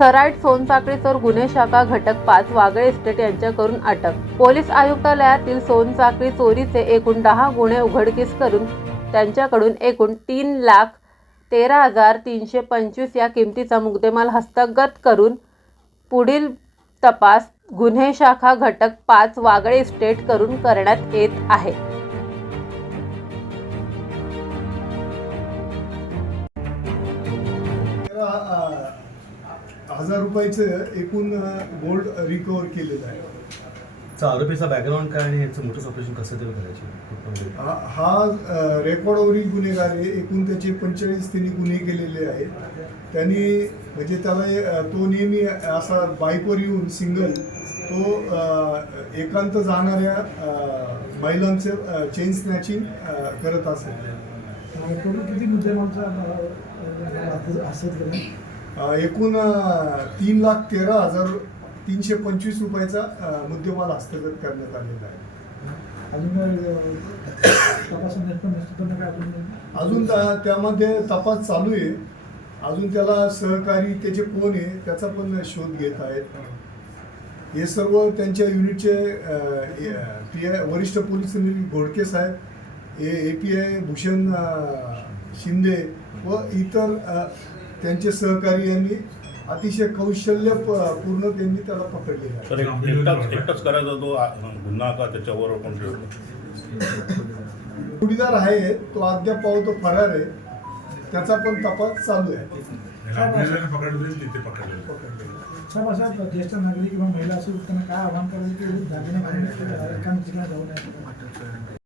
सराईट सोनसाखळी चोर गुन्हे शाखा घटक पाच वागळे इस्टेट यांच्याकडून अटक. पोलीस आयुक्तालयातील सोनसाखळी चोरीचे एकूण दहा गुन्हे उघडकीस करून त्यांच्याकडून एकूण तीन लाख तेरा हजार तीनशे पंचवीस या किमतीचा मुद्देमाल हस्तगत करून पुढील तपास गुन्हे शाखा घटक पाच वागळे इस्टेट करून करण्यात येत आहे. हजार रुपयाचं एकूण गोल्ड रिकवर केलेलं आहे. आरोपीचा बॅकग्राऊंड काय आणि याचं मोठं ऑपरेशन कसं ते करायचे? हा हा रेकॉर्डवरील गुन्हेगार आहे एकूण त्याचे पंचेचाळीस त्यांनी गुन्हे केलेले आहेत. त्यांनी म्हणजे त्याला तो नेहमी असा बाईकवर येऊन सिंगल तो एकांत जाणाऱ्या महिलांचं चेन स्नॅचिंग करत असेल. किती अ, एकूण तीन लाख तेरा हजार तीनशे पंचवीस रुपयाचा मुद्देमाल हस्तगत करण्यात आलेला आहे. अजून त्यामध्ये तपास चालू आहे. अजून त्याला सहकारी त्याचे कोण आहे त्याचा पण शोध घेत आहेत. हे सर्व त्यांच्या युनिटचे पी आय वरिष्ठ पोलीस निरीक्षक घोडके साहेब A A P I Bhushan Shinde व इतर त्यांचे सहकारी यांनी अतिशय कौशल्य प- पूर्ण त्यांनी त्याला पकडलेलं एकटाच करायचा तो गुन्हा का त्याच्यावर पण ठेवलं जोडीदार आहे तो अद्याप पाहू तो फरार आहे. त्याचा पण तपास चालू आहे. साहेब असा ज्येष्ठ नागरिक किंवा महिला असेल त्यांना काय आव्हान करायचं? की दागिने घालून एका ठिकाणी जाऊ नये.